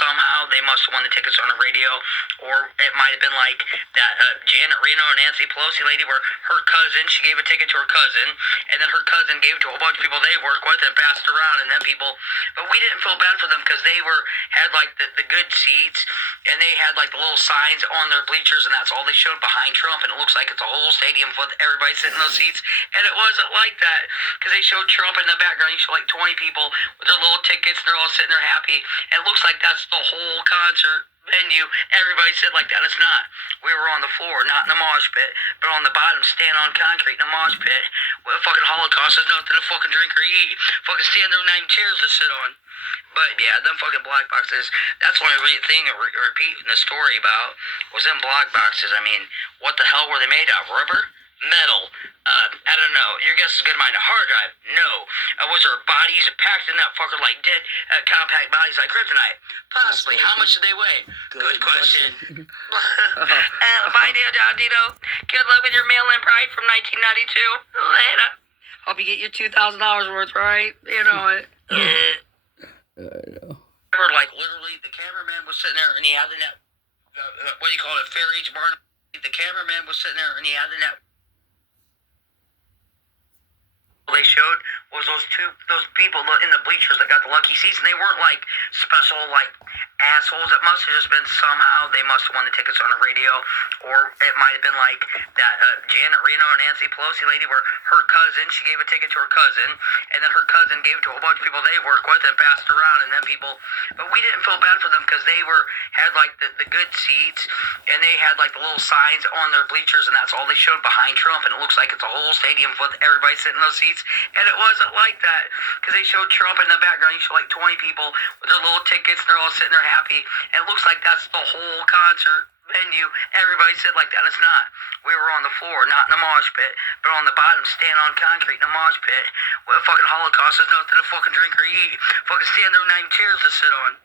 somehow they must have won the tickets on the radio, or it might have been like that Janet Reno or Nancy Pelosi lady where her cousin, she gave a ticket to her cousin, and then her cousin gave it to a whole bunch of people they work with and passed it around, and then people, but we didn't feel bad for them because they had like the good seats, and they had like the little signs on their bleachers, and that's all they showed behind Trump, and it looks like it's a whole stadium full of everybody sitting in those seats, and it wasn't like that because they showed Trump in the background. You show like 20 people with their little tickets, and they're all sitting there happy, and it looks like that's the whole concert venue. Everybody said like that. It's not. We were on the floor, not in the mosh pit, but on the bottom, stand on concrete in the mosh pit. Well, the fucking Holocaust is nothing to fucking drink or eat. Fucking stand there, not even chairs to sit on. But yeah, them fucking black boxes, that's the only thing that we're repeating the story about was them black boxes. I mean, what the hell were they made out of? Rubber? Metal? I don't know. Your guess is good as mine. A hard drive? No. Was there bodies packed in that fucker like dead compact bodies like kryptonite? Possibly. How much did they weigh? Good question. Bye, dear John Dito. Good luck with your mail-in pride from 1992. Later. Hope you get your $2,000 worth, right? You know it. I know. Like literally, the cameraman was sitting there and he had the net. What do you call it? Fair H Barn. The cameraman was sitting there and he had the net. They showed was those people in the bleachers that got the lucky seats, and they weren't like special like assholes. It must have just been somehow they must have won the tickets on the radio, or it might have been like that Janet Reno or Nancy Pelosi lady where her cousin, she gave a ticket to her cousin, and then her cousin gave it to a whole bunch of people they work with and passed it around, and then people, but we didn't feel bad for them because they had like the good seats, and they had like the little signs on their bleachers, and that's all they showed behind Trump, and it looks like it's a whole stadium full of everybody sitting in those seats. And it wasn't like that because they showed Trump in the background. You show like 20 people with their little tickets, and they're all sitting there happy. And it looks like that's the whole concert venue. Everybody said like that. It's not. We were on the floor, not in the mosh pit, but on the bottom, stand on concrete in the mosh pit. Well, the fucking Holocaust is nothing to fucking drink or eat. Fucking stand there, not even chairs to sit on.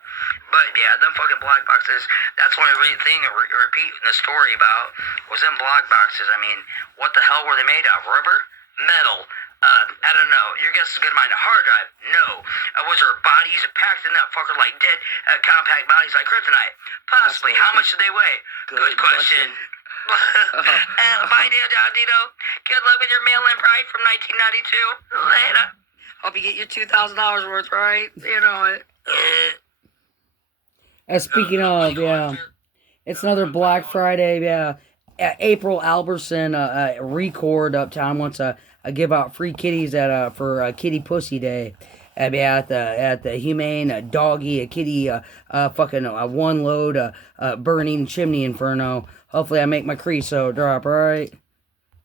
But yeah, them fucking black boxes, that's the only thing that we're repeating the story about was them black boxes. I mean, what the hell were they made out of? Rubber? Metal? I don't know. Your guess is good as mine. A hard drive? No. Was there bodies packed in that fucker like dead compact bodies like kryptonite? Possibly. How much did they weigh? Good question. Bye, dear John Dito. Good luck with your mail-in pride from 1992. Later. Hope you get your $2,000 worth, right? You know it. Speaking of, yeah, it's another Black Friday, yeah. April Albertson, Record Uptown wants to give out free kitties for Kitty Pussy Day. At the Humane Doggy Kitty fucking one load burning chimney inferno. Hopefully I make my creosote drop, alright?